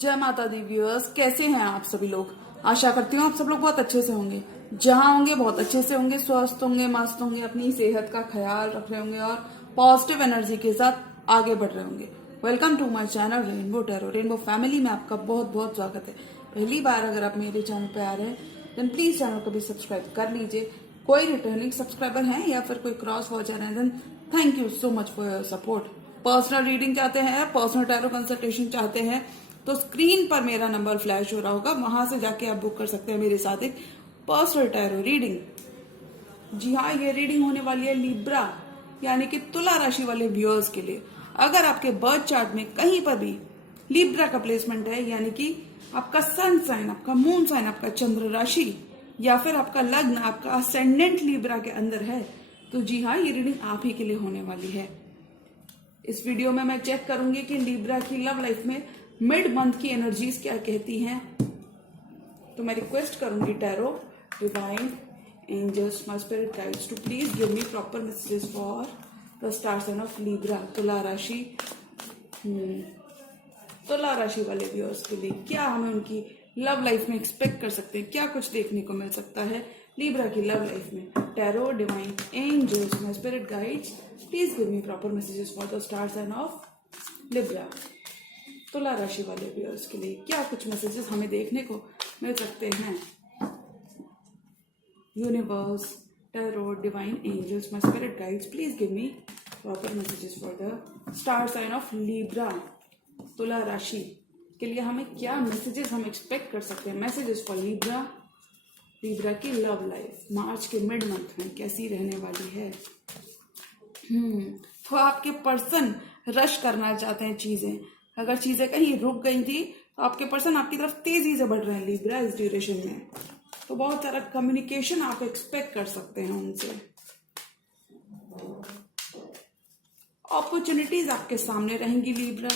जय माता the viewers, कैसे हैं आप सभी लोग। आशा करती हूँ आप सब लोग बहुत अच्छे से होंगे। जहां होंगे बहुत अच्छे से होंगे, स्वस्थ होंगे, मस्त होंगे, अपनी सेहत का ख्याल रख रहे होंगे और पॉजिटिव एनर्जी के साथ आगे बढ़ रहे होंगे। Welcome to my channel rainbow tarot. Rainbow family में आपका बहुत बहुत स्वागत है। पहली बार अगर आप मेरे चैनल पे आ रहे हैं देन प्लीज चैनल को भी सब्सक्राइब कर लीजिए। कोई रिटर्निंग सब्सक्राइबर हैं या फिर कोई क्रॉस वॉचर है then thank you so much for your support. Personal reading चाहते हैं, पर्सनल टैरो कंसल्टेशन चाहते हैं तो स्क्रीन पर मेरा नंबर फ्लैश हो रहा होगा, वहां से जाके आप बुक कर सकते हैं मेरे साथ एक पर्सनल टैरो रीडिंग। जी हाँ, ये रीडिंग होने वाली है लिब्रा यानी कि तुला राशि वाले व्यूअर्स के लिए। अगर आपके बर्थ चार्ट में कहीं पर भी लिब्रा का प्लेसमेंट है यानी कि आपका सन साइन, आपका मून साइन, आपका चंद्र राशि या फिर आपका लग्न, आपका असेंडेंट लिब्रा के अंदर है तो जी हाँ, ये रीडिंग आप ही के लिए होने वाली है। इस वीडियो में मैं चेक करूंगी कि लिब्रा की लव लाइफ में मिड मंथ की एनर्जीज क्या कहती हैं। तो मैं रिक्वेस्ट करूंगी tarot, divine, angels, my spirit guides to please give me proper messages for the star sign of Libra, तुला राशि। तुला राशि वाले व्यूअर्स के लिए क्या हमें उनकी लव लाइफ में एक्सपेक्ट कर सकते हैं, क्या कुछ देखने को मिल सकता है लिब्रा की लव लाइफ में। Tarot, divine, angels, my spirit guides please give me proper messages for the star sign of Libra. तुला राशि वाले व्यूअर्स के लिए क्या कुछ मैसेजेस हमें देखने को मिल सकते हैं। Universe, tarot, divine, angels, my spirit guides please give me proper messages for the star sign of Libra. तुला राशि के लिए हमें क्या मैसेजेस हम एक्सपेक्ट कर सकते हैं। मैसेजेस फॉर लिब्रा, लिब्रा की लव लाइफ मार्च के मिड मंथ में कैसी रहने वाली है। तो आपके पर्सन रश करना चाहते हैं चीजें, अगर चीजें कहीं रुक गई थी तो आपके पर्सन आपकी तरफ तेजी से बढ़ रहे हैं लिब्रा इस ड्यूरेशन में। तो बहुत सारा कम्युनिकेशन आप एक्सपेक्ट कर सकते हैं उनसे। अपॉर्चुनिटीज आपके सामने रहेंगी लिब्रा,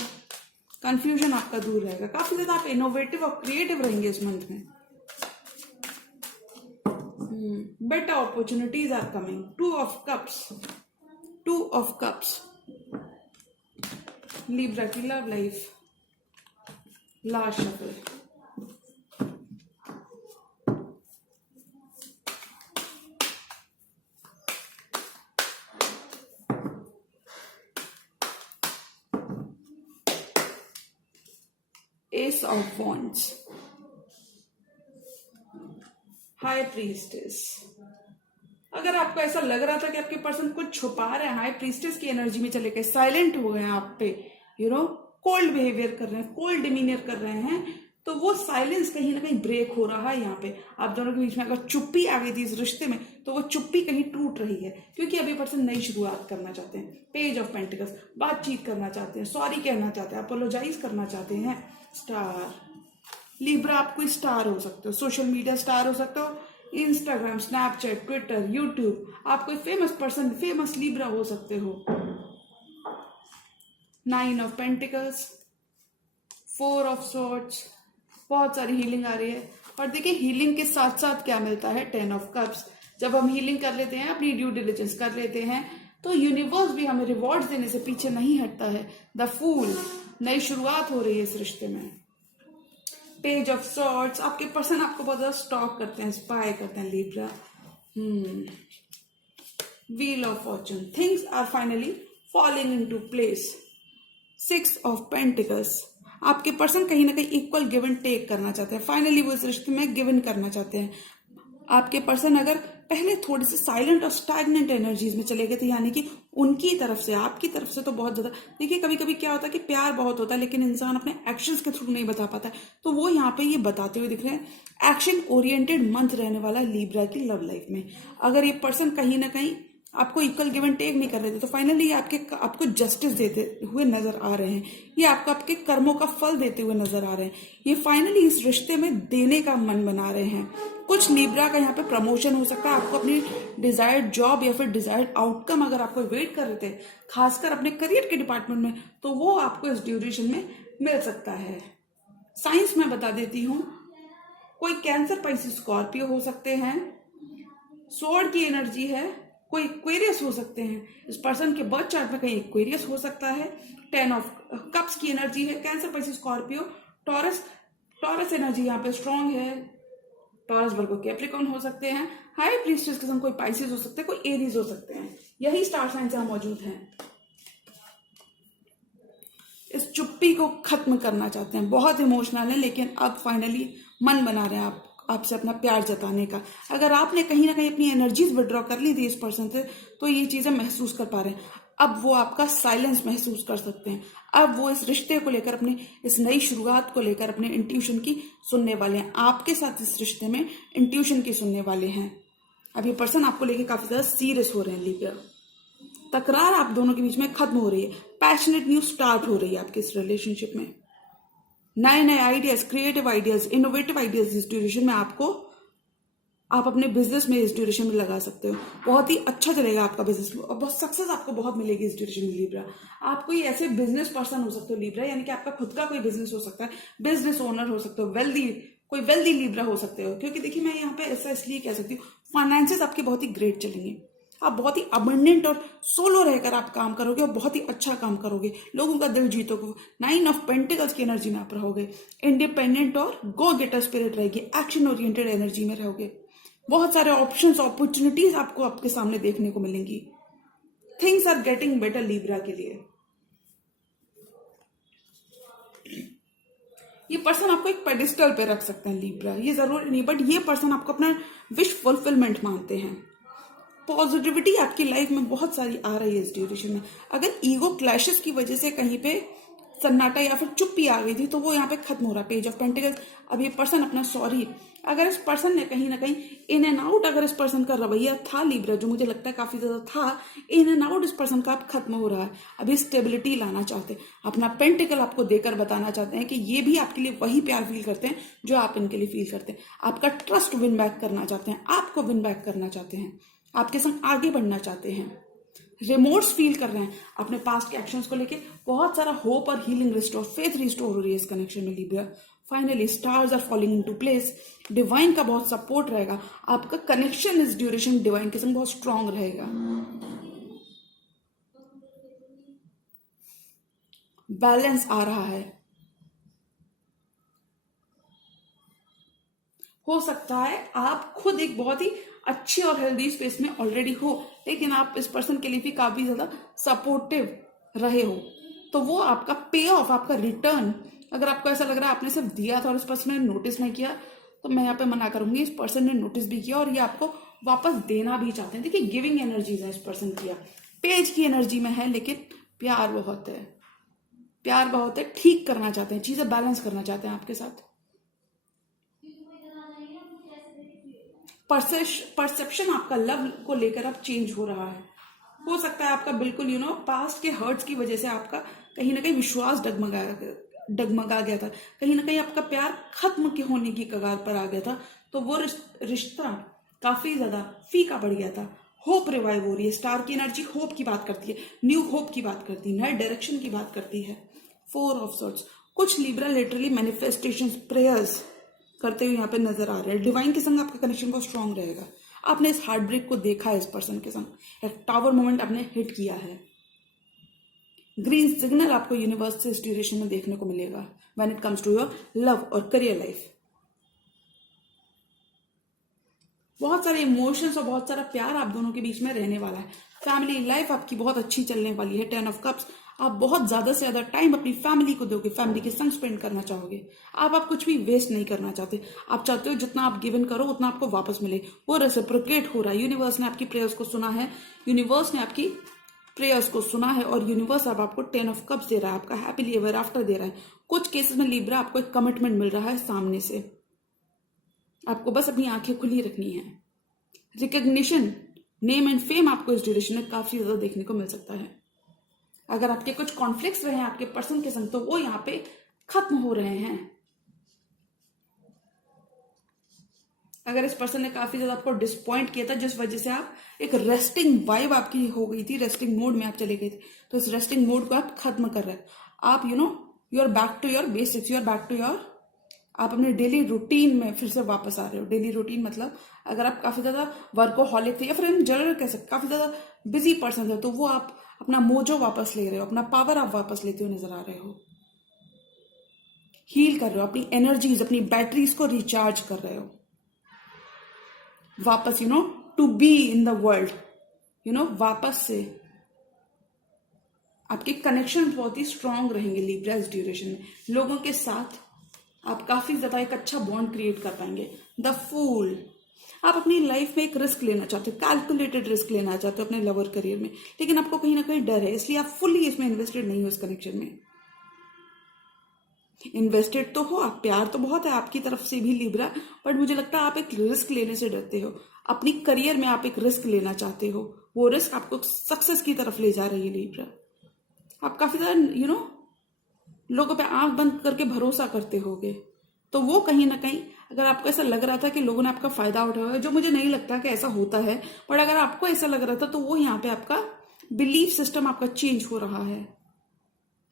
कंफ्यूजन आपका दूर रहेगा, काफी ज्यादा आप इनोवेटिव और क्रिएटिव रहेंगे इस मंथ में। Better opportunities are coming. Two of cups, two of cups Libra की love life. Last shuffle, ace of wands, high priestess. अगर आपको ऐसा लग रहा था कि आपके पर्सन कुछ छुपा रहे हैं, हाई प्रीस्टेस की एनर्जी में चले गए, साइलेंट हो गए आप पे, कोल्ड बिहेवियर कर रहे हैं, कोल्ड डिमीनियर कर रहे हैं, तो वो साइलेंस कहीं ना कहीं ब्रेक हो रहा है। यहाँ पे आप दोनों के बीच में अगर चुप्पी आ गई थी इस रिश्ते में तो वो चुप्पी कहीं टूट रही है, क्योंकि अभी पर्सन नई शुरुआत करना चाहते हैं। पेज ऑफ पेंटिकल्स, बातचीत करना चाहते हैं, सॉरी कहना चाहते हैं, अपोलोजाइज करना चाहते हैं। स्टार लिब्रा, आप कोई स्टार हो सकते हो, सोशल मीडिया स्टार हो सकते हो, इंस्टाग्राम, स्नैपचैट, ट्विटर, यूट्यूब, आप कोई फेमस पर्सन, फेमस लिब्रा हो सकते हो। 9 ऑफ पेंटिकल्स, 4 ऑफ सॉर्ड्स, बहुत सारी हीलिंग आ रही है। और देखिए हीलिंग के साथ साथ क्या मिलता है, 10 ऑफ कप्स। जब हम हीलिंग कर लेते हैं, अपनी ड्यू डिलिजेंस कर लेते हैं तो यूनिवर्स भी हमें रिवॉर्ड्स देने से पीछे नहीं हटता है। द फूल, नई शुरुआत हो रही है इस रिश्ते में। पेज ऑफ सॉर्ड्स, आपके पर्सन आपको बहुत ज्यादा स्टॉक करते हैं, स्पाई करते हैं Libra. Wheel of fortune, things are finally falling into place. 6 of pentacles, आपके पर्सन कहीं ना कहीं इक्वल गिव एंड टेक करना चाहते हैं। फाइनली वो इस रिश्ते में गिव इन करना चाहते हैं। आपके पर्सन अगर पहले थोड़ी सी साइलेंट और स्टैग्नेंट एनर्जीज में चले गए थे, यानी कि उनकी तरफ से, आपकी तरफ से तो बहुत ज्यादा, देखिए कभी कभी क्या होता है कि प्यार बहुत होता है लेकिन इंसान अपने एक्शंस के थ्रू नहीं बता पाता है, तो वो यहाँ पे ये बताते हुए दिख रहे हैं। एक्शन ओरिएंटेड मंथ रहने वाला लिब्रा की लव लाइफ में। अगर ये पर्सन कहीं ना कहीं आपको इक्वल गिव एंड टेक नहीं कर रहे थे तो फाइनली ये आपको जस्टिस देते हुए नजर आ रहे हैं। ये आपके कर्मों का फल देते हुए नजर आ रहे हैं। ये फाइनली इस रिश्ते में देने का मन बना रहे हैं। कुछ लिब्रा का यहाँ पे प्रमोशन हो सकता है, आपको अपनी डिजायर्ड जॉब या फिर डिजायर्ड आउटकम अगर आपको वेट कर रहे थे, खासकर अपने करियर के डिपार्टमेंट में, तो वो आपको इस ड्यूरेशन में मिल सकता है। साइंस में बता देती हूँ, कोई कैंसर, पाइसिस, स्कॉर्पियो हो सकते हैं। स्वॉर्ड की एनर्जी है, कोई एक्वेरियस हो सकते हैं। इस पर्सन के बर्थ चार्ट में कहीं एक्वेरियस हो सकता है। 10 ऑफ कप्स की एनर्जी है, cancer, Pisces, Scorpio, taurus taurus energy यहाँ पे स्ट्रांग है। टॉरस वर्गो कैप्रिकॉर्न हो सकते हैं, हाई प्रीस्टेस किस्म कोई पाइसेस हो सकते हैं, कोई एरीज हो सकते हैं। यही स्टार साइंस यहाँ मौजूद हैं। इस चुप्पी को खत्म करना चाहते हैं, बहुत इमोशनल है, लेकिन अब फाइनली मन बना रहे हैं आपसे अपना प्यार जताने का। अगर आपने कहीं ना कहीं अपनी एनर्जीज विड्रॉ कर ली थी इस पर्सन से, तो ये चीजें महसूस कर पा रहे हैं। अब वो आपका साइलेंस महसूस कर सकते हैं। अब वो इस रिश्ते को लेकर, अपने इस नई शुरुआत को लेकर अपने इंट्यूशन की सुनने वाले हैं। आपके साथ इस रिश्ते में इंट्यूशन की सुनने वाले हैं। अब ये पर्सन आपको लेकर काफी ज्यादा सीरियस हो रहे हैं लिब्रा। तकरार आप दोनों के बीच में खत्म हो रही है, पैशनेट न्यूज स्टार्ट हो रही है आपके इस रिलेशनशिप में। नए नए ideas, creative ideas, innovative ideas इस ड्यूरेशन में आप अपने बिजनेस में इस ड्यूरेशन में लगा सकते हो। बहुत ही अच्छा चलेगा आपका बिजनेस और बहुत सक्सेस आपको बहुत मिलेगी इस ड्यूरेशन में लिब्रा। आप कोई ऐसे बिजनेस पर्सन हो सकते हो लिब्रा, यानी कि आपका खुद का कोई बिजनेस हो सकता है, बिजनेस ओनर हो सकते हो, कोई वेल्दी लिब्रा हो सकते हो। क्योंकि देखिए, मैं यहाँ पे ऐसा इसलिए कह सकती हूँ, फाइनेंसेस आपके बहुत ही ग्रेट चलेंगे। आप बहुत ही अबंडेंट और सोलो रहकर आप काम करोगे और बहुत ही अच्छा काम करोगे, लोगों का दिल जीतोगे। 9 ऑफ पेंटिकल्स की एनर्जी में आप रहोगे। इंडिपेंडेंट और गो गेटर स्पिरिट रहेगी, एक्शन ओरिएंटेड एनर्जी में रहोगे। बहुत सारे ऑप्शंस, अपॉर्चुनिटीज आपको आपके सामने देखने को मिलेंगी। Things are getting better Libra के लिए। ये पर्सन आपको एक पेडिस्टल पे रख सकते हैं लिब्रा, ये जरूरी नहीं, बट ये पर्सन आपको अपना विश फुलफिलमेंट मानते हैं। पॉजिटिविटी आपकी लाइफ में बहुत सारी आ रही है इस ड्यूरेशन में। अगर ईगो क्लैशेस की वजह से कहीं पे सन्नाटा या फिर चुप्पी आ गई थी, तो वो यहाँ पे खत्म हो रहा है। Page of pentacles. अब ये पर्सन अपना सॉरी, अगर इस पर्सन ने कहीं ना कहीं इन एंड आउट, अगर इस पर्सन का रवैया था लिब्रा, जो मुझे लगता है काफी ज्यादा था, इन एंड आउट इस पर्सन का अब खत्म हो रहा है। अभी स्टेबिलिटी लाना चाहते हैं, अपना पेंटिकल आपको देकर बताना चाहते हैं कि ये भी आपके लिए वही प्यार फील करते हैं जो आप इनके लिए फील करते हैं। आपका ट्रस्ट विन बैक करना चाहते हैं, आपको विन बैक करना चाहते हैं, आपके संग आगे बढ़ना चाहते हैं। रिमोर्स फील कर रहे हैं अपने पास्ट के एक्शंस को लेके। बहुत सारा होप और हीलिंग रिस्टोर, फेथ रिस्टोर हो रही है इस कनेक्शन में Libra. Finally stars are falling into place. Divine का बहुत सपोर्ट रहेगा। आपका कनेक्शन इस ड्यूरेशन डिवाइन के संग बहुत स्ट्रांग रहेगा। बैलेंस आ रहा है। हो सकता है आप खुद एक बहुत ही अच्छी और हेल्दी स्पेस में ऑलरेडी हो, लेकिन आप इस पर्सन के लिए भी काफी ज्यादा सपोर्टिव रहे हो, तो वो आपका पे ऑफ, आपका रिटर्न, अगर आपको ऐसा लग रहा है आपने सिर्फ दिया था और इस पर्सन ने नोटिस नहीं किया, तो मैं यहाँ पे मना करूंगी। इस पर्सन ने नोटिस भी किया और ये आपको वापस देना भी चाहते हैं। देखिए, गिविंग एनर्जीज है इस पर्सन की, पेज की एनर्जी में है, लेकिन प्यार बहुत है, प्यार बहुत है। ठीक करना चाहते हैं, चीजें बैलेंस करना चाहते हैं आपके साथ। परसेप्शन आपका लव को लेकर अब चेंज हो रहा है। हो सकता है आपका बिल्कुल पास्ट के हर्ट्स की वजह से आपका कहीं ना कहीं विश्वास डगमगा गया था, कहीं ना कहीं आपका प्यार खत्म के होने की कगार पर आ गया था, तो वो रिश्ता काफी ज्यादा फीका पड़ गया था। होप रिवाइव हो रही है। स्टार की एनर्जी होप की बात करती है, न्यू होप की बात करती है, नए डायरेक्शन की बात करती है। 4 ऑफ सॉर्ड्स। कुछ लिब्रा लिटरली मैनिफेस्टेशन, प्रेयर्स करते हुए यहाँ पे नजर आ रहे हैं। डिवाइन के संग आपका कनेक्शन बहुत स्ट्रांग रहेगा। आपने इस हार्ट ब्रेक को देखा है इस पर्सन के संग, एक टावर मोमेंट आपने हिट किया है। ग्रीन सिग्नल आपको यूनिवर्स से इस ड्यूरेशन में देखने को मिलेगा when it comes to your love और करियर लाइफ। बहुत सारे इमोशंस और बहुत सारा प्यार आप दोनों के बीच में रहने वाला है। फैमिली लाइफ आपकी बहुत अच्छी चलने वाली है। 10 ऑफ कप्स। आप बहुत ज्यादा से ज्यादा टाइम अपनी फैमिली को दोगे, फैमिली के संग स्पेंड करना चाहोगे। आप कुछ भी वेस्ट नहीं करना चाहते। आप चाहते हो जितना आप गिवन करो उतना आपको वापस मिले। वो रेसिप्रोकेट हो रहा है। यूनिवर्स ने आपकी प्रेयर्स को सुना है, यूनिवर्स ने आपकी प्रेयर्स को सुना है और यूनिवर्स अब आपको 10 ऑफ कप्स दे रहा है, आपका हैप्पीली एवर आफ्टर दे रहा है। कुछ केसेस में लिब्रा आपको एक कमिटमेंट मिल रहा है सामने से, आपको बस अपनी आंखें खुली रखनी है। रिकग्निशन, नेम एंड फेम आपको इस ड्यूरेशन में काफी ज्यादा देखने को मिल सकता है। अगर आपके कुछ कॉन्फ्लिक्ट्स रहे हैं आपके पर्सन के संग, तो वो यहाँ पे खत्म हो रहे हैं। अगर इस पर्सन ने काफी ज्यादा आपको डिसपॉइंट किया था, जिस वजह से आप एक रेस्टिंग वाइब आपकी हो गई थी, रेस्टिंग मोड में आप चले गए थे, तो इस रेस्टिंग मोड को आप खत्म कर रहे हैं। आप you are back to your basics, you are back to your, आप अपने डेली रूटीन में फिर से वापस आ रहे हो। डेली रूटीन मतलब अगर आप काफी ज्यादा वर्कोहॉलिक थे या फिर इन जनरल कह सकते काफी ज्यादा बिजी पर्सन थे, तो वो आप अपना मोजो वापस ले रहे हो, अपना पावर आप वापस लेते हुए नजर आ रहे हो। हील कर रहे हो, अपनी एनर्जीज, अपनी बैटरीज को रिचार्ज कर रहे हो वापस, to be in the world, वापस से आपके कनेक्शन बहुत ही स्ट्रांग रहेंगे लिब्रा इस ड्यूरेशन में। लोगों के साथ आप काफी ज्यादा एक अच्छा बॉन्ड क्रिएट कर पाएंगे। द फूल, आप अपनी लाइफ में एक रिस्क लेना चाहते हो, कैलकुलेटेड रिस्क लेना चाहते हो अपने लवर करियर में, लेकिन आपको कहीं ना कहीं डर है, इसलिए आप फुल्ली इसमें इन्वेस्टेड नहीं हो इस कनेक्शन में। इन्वेस्टेड तो हो आप, प्यार तो बहुत है आपकी तरफ से भी लिब्रा, बट मुझे लगता है आप एक रिस्क लेने से डरते हो। अपनी करियर में आप एक रिस्क लेना चाहते हो, वो रिस्क आपको सक्सेस की तरफ ले जा रही है लिब्रा। आप काफी ज्यादा लोगों पे आंख बंद करके भरोसा करते होगे, तो वो कहीं ना कहीं अगर आपको ऐसा लग रहा था कि लोगों ने आपका फायदा उठाया है, जो मुझे नहीं लगता कि ऐसा होता है, पर अगर आपको ऐसा लग रहा था तो वो यहाँ पे आपका बिलीफ सिस्टम आपका चेंज हो रहा है।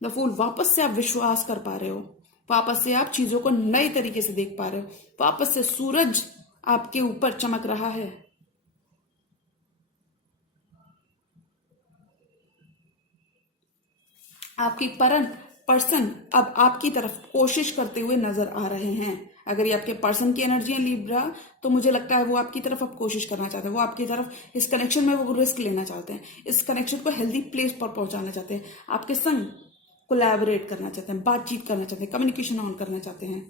द फूल, वापस से आप विश्वास कर पा रहे हो, वापस से आप चीजों को नए तरीके से देख पा रहे हो, वापस से सूरज आपके ऊपर चमक रहा है। आपकी पर्सन अब आपकी तरफ कोशिश करते हुए नजर आ रहे हैं। अगर ये आपके पर्सन की एनर्जी है लिब्रा, तो मुझे लगता है वो आपकी तरफ अब कोशिश करना चाहते हैं, वो आपकी तरफ इस कनेक्शन में वो रिस्क लेना चाहते हैं, इस कनेक्शन को हेल्दी प्लेस पर पहुंचाना चाहते हैं, आपके संग कोलैबोरेट करना चाहते हैं, बातचीत करना चाहते हैं, कम्युनिकेशन ऑन करना चाहते हैं।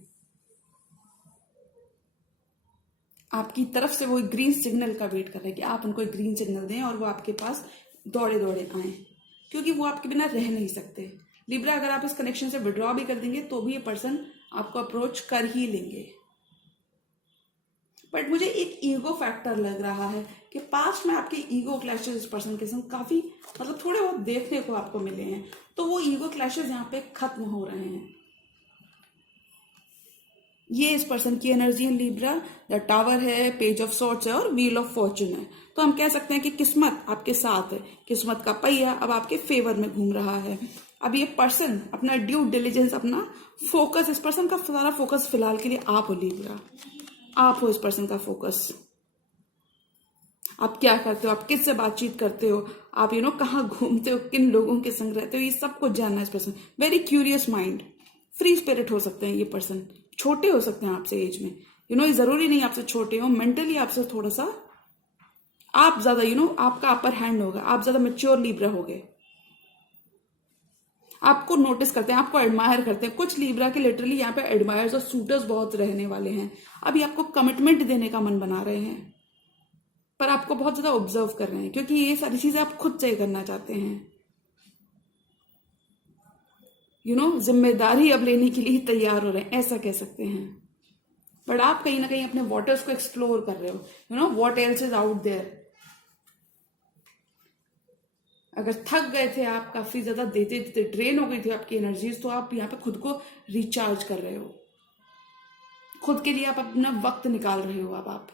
आपकी तरफ से वो एक ग्रीन सिग्नल का वेट कर रहे हैं कि आप उनको एक ग्रीन सिग्नल दें और वो आपके पास दौड़े दौड़े आए, क्योंकि वो आपके बिना रह नहीं सकते। लिब्रा, अगर आप इस कनेक्शन से विड्रॉ भी कर देंगे तो भी ये पर्सन आपको अप्रोच कर ही लेंगे। बट मुझे एक ईगो फैक्टर लग रहा है कि पास्ट में आपके ईगो क्लैशेस इस पर्सन के संग काफी थोड़े बहुत देखने को आपको मिले हैं, तो वो ईगो क्लैशेस यहाँ पे खत्म हो रहे हैं। ये इस पर्सन की एनर्जी है लिब्रा। द टावर है, पेज ऑफ सॉर्ड्स है और व्हील ऑफ फॉर्चून है। तो हम कह सकते हैं कि किस्मत आपके साथ है, किस्मत का पहिया अब आपके फेवर में घूम रहा है। अब ये पर्सन अपना ड्यू डिलीजेंस, अपना फोकस, इस पर्सन का सारा फोकस फिलहाल के लिए आप हो लिब्रा, आप हो इस पर्सन का फोकस। आप क्या करते हो, आप किससे बातचीत करते हो, आप कहाँ घूमते हो, किन लोगों के संग रहते हो, ये सब कुछ जानना है इस person. Very curious mind, free spirit हो सकते हैं ये पर्सन, छोटे हो सकते हैं आपसे एज में, ये जरूरी नहीं आपसे छोटे हो, मेंटली आपसे थोड़ा सा आप ज्यादा आपका अपर हैंड होगा, आप ज्यादा मेच्योर लिब्रा हो गए। आपको नोटिस करते हैं, आपको एडमायर करते हैं। कुछ लिब्रा के लिटरली यहाँ पे एडमायर्स और सूटर्स बहुत रहने वाले हैं। अभी आपको कमिटमेंट देने का मन बना रहे हैं, पर आपको बहुत ज्यादा ऑब्जर्व कर रहे हैं, क्योंकि ये सारी चीजें आप खुद से करना चाहते हैं। जिम्मेदारी अब लेने के लिए तैयार हो रहे हैं, ऐसा कह सकते हैं। बट आप कहीं ना कहीं अपने वाटर्स को एक्सप्लोर कर रहे हो, what else is out there. अगर थक गए थे आप, काफी ज्यादा देते देते ड्रेन हो गई थी आपकी एनर्जीज, तो आप यहाँ पे खुद को रिचार्ज कर रहे हो, खुद के लिए आप अपना वक्त निकाल रहे हो। अब आप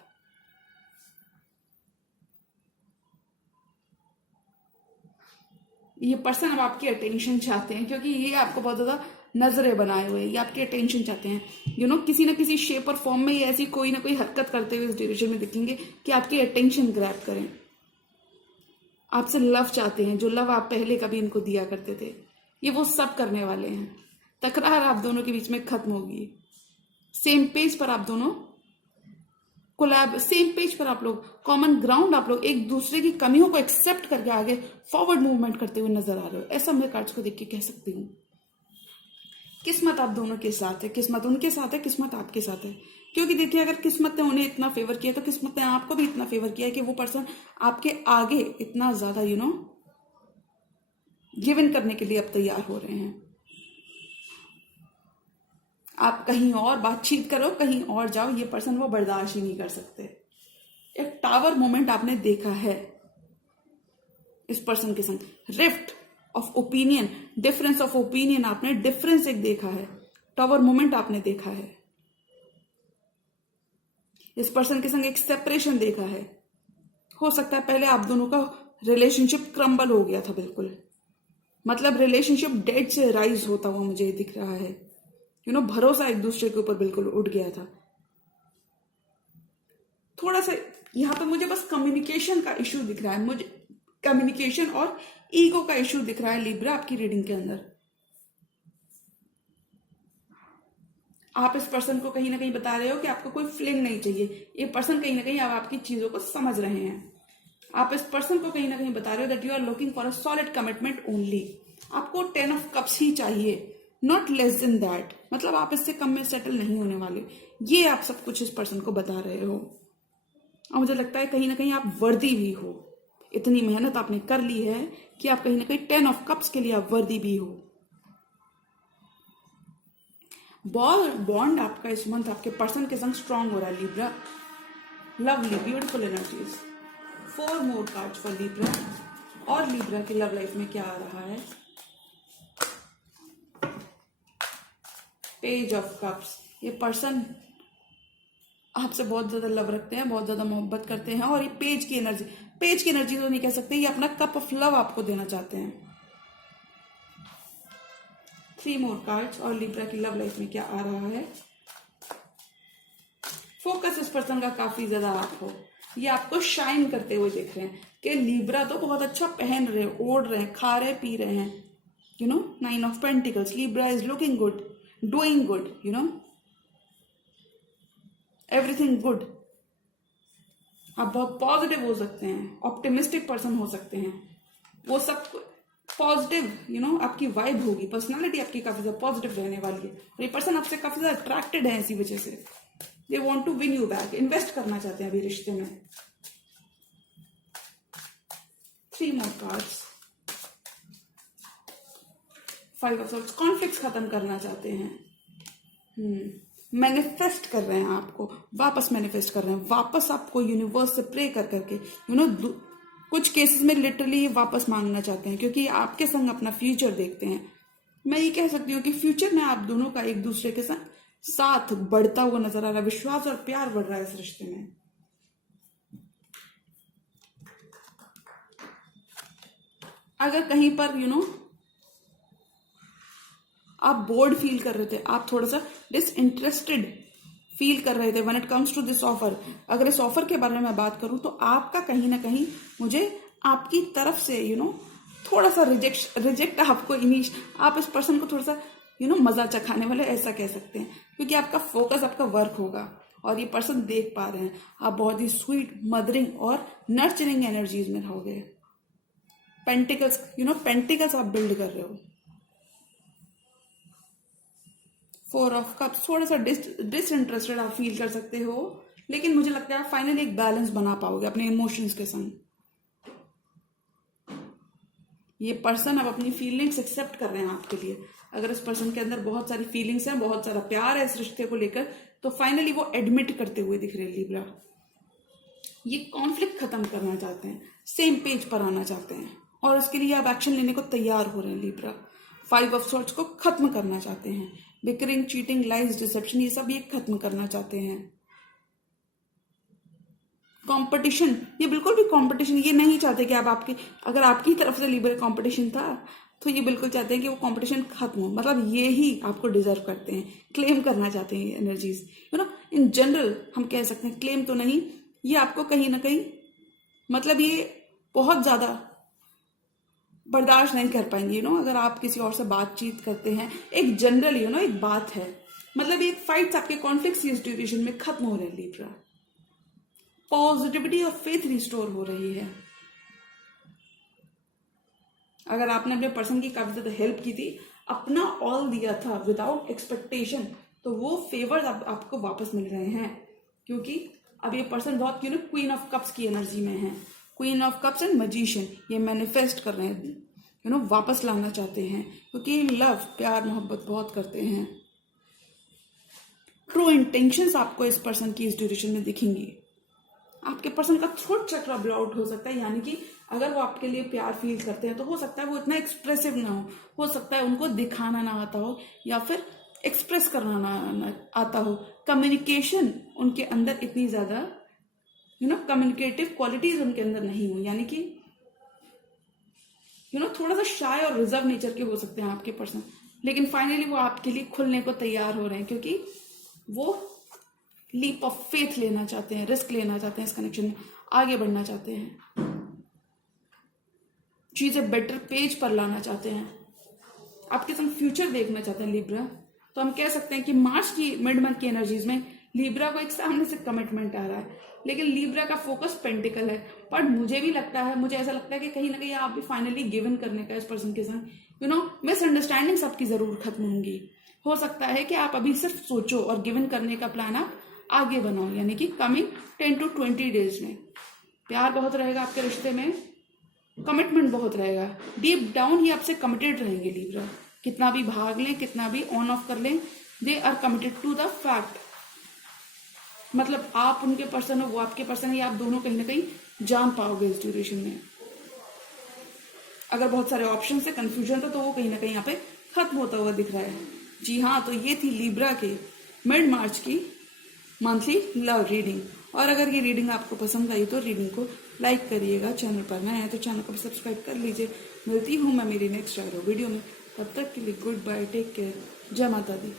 ये पर्सन अब आपकी अटेंशन चाहते हैं, क्योंकि ये आपको बहुत ज्यादा नजरें बनाए हुए हैं, ये आपकी अटेंशन चाहते हैं। किसी ना किसी शेप और फॉर्म में ये ऐसी कोई ना कोई हरकत करते हुए इस ड्यूरेशन में दिखेंगे कि आपकी अटेंशन ग्रैब करें। आपसे लव चाहते हैं, जो लव आप पहले कभी इनको दिया करते थे, ये वो सब करने वाले हैं। तकरार आप दोनों के बीच में खत्म होगी, सेम पेज पर आप दोनों कोलैब, सेम पेज पर आप लोग, कॉमन ग्राउंड, आप लोग एक दूसरे की कमियों को एक्सेप्ट करके आगे फॉरवर्ड मूवमेंट करते हुए नजर आ रहे हो, ऐसा मैं कार्ड्स को देख के कह सकती हूँ। किस्मत आप दोनों के साथ है, किस्मत उनके साथ है, किस्मत आपके साथ है। क्योंकि देखिए, अगर किस्मत ने उन्हें इतना फेवर किया तो किस्मत ने आपको भी इतना फेवर किया है कि वो पर्सन आपके आगे इतना ज्यादा गिव इन करने के लिए अब तैयार हो रहे हैं। आप कहीं और बातचीत करो, कहीं और जाओ, ये पर्सन वो बर्दाश्त ही नहीं कर सकते। एक टावर मोमेंट आपने देखा है इस पर्सन के संग, rift of opinion, difference of opinion, आपने डिफरेंस एक देखा है, टावर मोमेंट आपने देखा है। इस पर्सन के संग एक सेपरेशन देखा है। हो सकता है पहले आप दोनों का रिलेशनशिप क्रम्बल हो गया था, बिल्कुल मतलब रिलेशनशिप डेड से राइज होता हुआ मुझे दिख रहा है। भरोसा एक दूसरे के ऊपर बिल्कुल उठ गया था। थोड़ा सा यहां पे मुझे बस कम्युनिकेशन का इश्यू दिख रहा है, मुझे कम्युनिकेशन और ईगो का इश्यू दिख रहा है लिब्रा आपकी रीडिंग के अंदर। आप इस पर्सन को कहीं ना कहीं बता रहे हो कि आपको कोई फीलिंग नहीं चाहिए। ये पर्सन कहीं ना कहीं अब आपकी चीजों को समझ रहे हैं। आप इस पर्सन को कहीं ना कहीं बता रहे हो that you are looking for a solid commitment only. आपको 10 ऑफ कप्स ही चाहिए, नॉट लेस देन दैट। मतलब आप इससे कम में सेटल नहीं होने वाले। ये आप सब कुछ इस पर्सन को बता रहे हो। और मुझे लगता है कहीं ना कहीं आप वर्दी भी हो। इतनी मेहनत आपने कर ली है कि आप कहीं ना कहीं 10 ऑफ कप्स के लिए आप वर्दी भी हो। बॉन्ड आपका इस मंथ आपके पर्सन के संग स्ट्रांग हो रहा है Libra. Lovely beautiful energies. 4 more cards for Libra. और लिब्रा की लव लाइफ में क्या आ रहा है? Page of cups. ये पर्सन आपसे बहुत ज्यादा लव रखते हैं, बहुत ज्यादा मोहब्बत करते हैं। और ये पेज की एनर्जी तो नहीं कह सकते, ये अपना कप ऑफ लव आपको देना चाहते हैं। 3 मोर कार्ड्स। और लिब्रा की लव लाइफ में क्या आ रहा है? फोकस इस पर्सन का काफी ज्यादा आप हो। ये आपको शाइन करते हुए देख रहे हैं कि लिब्रा तो बहुत अच्छा पहन रहे, ओढ़ रहे हैं, खा रहे, पी रहे हैं। 9 of pentacles. Libra is looking good, doing good, everything good. आप बहुत पॉजिटिव हो सकते हैं, ऑप्टिमिस्टिक पर्सन हो सकते हैं। वो सब पॉजिटिव आपकी वाइब होगी, पर्सनालिटी आपकी काफी ज्यादा पॉजिटिव रहने वाली है। और ये पर्सन आपसे काफी ज्यादा अट्रैक्टेड है, इसी वजह से they want to win you back. Invest करना चाहते हैं अभी रिश्ते में। 3 more cards. 5 of swords. Conflicts खत्म करना चाहते हैं। मैनिफेस्ट कर रहे हैं आपको, वापस मैनिफेस्ट कर रहे हैं, वापस आपको यूनिवर्स से प्रे कर करके कुछ केसेस में लिटरली वापस मांगना चाहते हैं, क्योंकि आपके संग अपना फ्यूचर देखते हैं। मैं ये कह सकती हूँ कि फ्यूचर में आप दोनों का एक दूसरे के साथ बढ़ता हुआ नजर आ रहा है। विश्वास और प्यार बढ़ रहा है इस रिश्ते में। अगर कहीं पर आप बोर्ड फील कर रहे थे, आप थोड़ा सा डिसइंटरेस्टेड फील कर रहे थे when it comes to this offer, अगर इस ऑफर के बारे में मैं बात करूं तो आपका कहीं ना कहीं मुझे आपकी तरफ से थोड़ा सा रिजेक्ट आपको आप इस पर्सन को थोड़ा सा मजा चखाने वाले ऐसा कह सकते हैं, क्योंकि आपका फोकस आपका वर्क होगा। और ये पर्सन देख पा रहे हैं आप बहुत ही स्वीट, मदरिंग और नर्चरिंग एनर्जीज में रहोगे। पेंटिकल्स आप बिल्ड कर रहे हो। 4 ऑफ कप्स। थोड़ा सा डिसइंटरेस्टेड आप फील कर सकते हो, लेकिन मुझे लगता है आप फाइनली एक बैलेंस बना पाओगे अपने इमोशंस के संग। ये पर्सन अब अपनी फीलिंग्स एक्सेप्ट कर रहे हैं आपके लिए। अगर इस पर्सन के अंदर बहुत सारी फीलिंग्स हैं, बहुत सारा प्यार है इस रिश्ते को लेकर, तो फाइनली वो एडमिट करते हुए दिख रहे हैं लिब्रा। ये कॉन्फ्लिक्ट खत्म करना चाहते हैं, सेम पेज पर आना चाहते हैं, और इसके लिए आप एक्शन लेने को तैयार हो रहे हैं लिब्रा। 5 ऑफ सॉर्ड्स को खत्म करना चाहते हैं। बिकरिंग, चीटिंग, लाइज, डिसेप्शन, ये सब ये खत्म करना चाहते हैं। कंपटीशन, ये बिल्कुल भी कंपटीशन ये नहीं चाहते कि आप अगर आपकी तरफ से लिब्रा कंपटीशन था तो ये बिल्कुल चाहते हैं कि वो कंपटीशन खत्म हो। मतलब ये ही आपको डिजर्व करते हैं, क्लेम करना चाहते हैं एनर्जीज। इन जनरल हम कह सकते हैं, क्लेम तो नहीं, ये आपको कहीं ना कहीं मतलब ये बहुत ज्यादा बर्दाश्त नहीं कर पाएंगे। अगर आप किसी और से बातचीत करते हैं, एक जनरल एक बात है, मतलब एक फाइट्स आपके कॉन्फ्लिक्ट्स इस ड्यूरेशन में खत्म हो रहे हैं लिब्रा। पॉजिटिविटी और फेथ रिस्टोर हो रही है। अगर आपने अपने पर्सन की काफी ज्यादा हेल्प की थी, अपना ऑल दिया था विदाउट एक्सपेक्टेशन, तो वो फेवर्स आपको वापस मिल रहे हैं, क्योंकि अब ये पर्सन बहुत क्वीन ऑफ कप्स की एनर्जी में है। Queen of cups and magician, ये मैनिफेस्ट कर रहे हैं, वापस लाना चाहते हैं, क्योंकि लव, प्यार, मोहब्बत बहुत करते हैं। ट्रू इंटेंशंस आपको इस पर्सन की इस ड्यूरेशन में दिखेंगी। आपके पर्सन का थ्रोट चक्र ब्लॉक हो सकता है, यानी कि अगर वो आपके लिए प्यार फील करते हैं तो हो सकता है वो इतना एक्सप्रेसिव ना हो सकता है उनको दिखाना ना आता हो, या फिर एक्सप्रेस करना ना आता हो। कम्युनिकेशन उनके अंदर इतनी ज्यादा कम्युनिकेटिव क्वालिटीज उनके अंदर नहीं हो, यानी कि थोड़ा सा शाय और रिजर्व नेचर के हो सकते हैं आपके पर्सन, लेकिन फाइनली वो आपके लिए खुलने को तैयार हो रहे हैं, क्योंकि वो लीप ऑफ फेथ लेना चाहते हैं, रिस्क लेना चाहते हैं, इस कनेक्शन में आगे बढ़ना चाहते हैं, चीजें बेटर पेज पर लाना चाहते हैं, आपके संग फ्यूचर देखना चाहते हैं लिब्रा। तो हम कह सकते हैं कि मार्च की मिड मंथ की एनर्जीज में लिब्रा को एक सामने से कमिटमेंट आ रहा है, लेकिन लिब्रा का फोकस पेंटिकल है। पर मुझे भी लगता है, मुझे ऐसा लगता है कि कहीं ना कहीं आप भी फाइनली गिवन करने का इस पर्सन के साथ मिसअंडरस्टैंडिंग सबकी जरूर खत्म होंगी। हो सकता है कि आप अभी सिर्फ सोचो और गिवन करने का प्लान आप आगे बनाओ, यानी कि कमिंग 10 to 20 डेज में। प्यार बहुत रहेगा आपके रिश्ते में, कमिटमेंट बहुत रहेगा, डीप डाउन ही आपसे कमिटेड रहेंगे लिब्रा। कितना भी भाग लें, कितना भी ऑन ऑफ कर लें, they are committed to the fact. मतलब आप उनके पर्सन हो, वो आपके पर्सन है, आप दोनों कहीं ना कहीं जान पाओगे इस ड्यूरेशन में। अगर बहुत सारे ऑप्शन से कंफ्यूजन था तो वो कहीं ना कहीं यहाँ पे खत्म होता हुआ दिख रहा है। जी हाँ, तो ये थी लिब्रा के मिड मार्च की मंथली लव रीडिंग। और अगर ये रीडिंग आपको पसंद आई तो रीडिंग को लाइक करिएगा। चैनल पर नए हैं तो चैनल को सब्सक्राइब कर लीजिए। मिलती हूँ मैं मेरी नेक्स्ट वीडियो में, तब तक के लिए गुड बाय, टेक केयर, जय माता दी।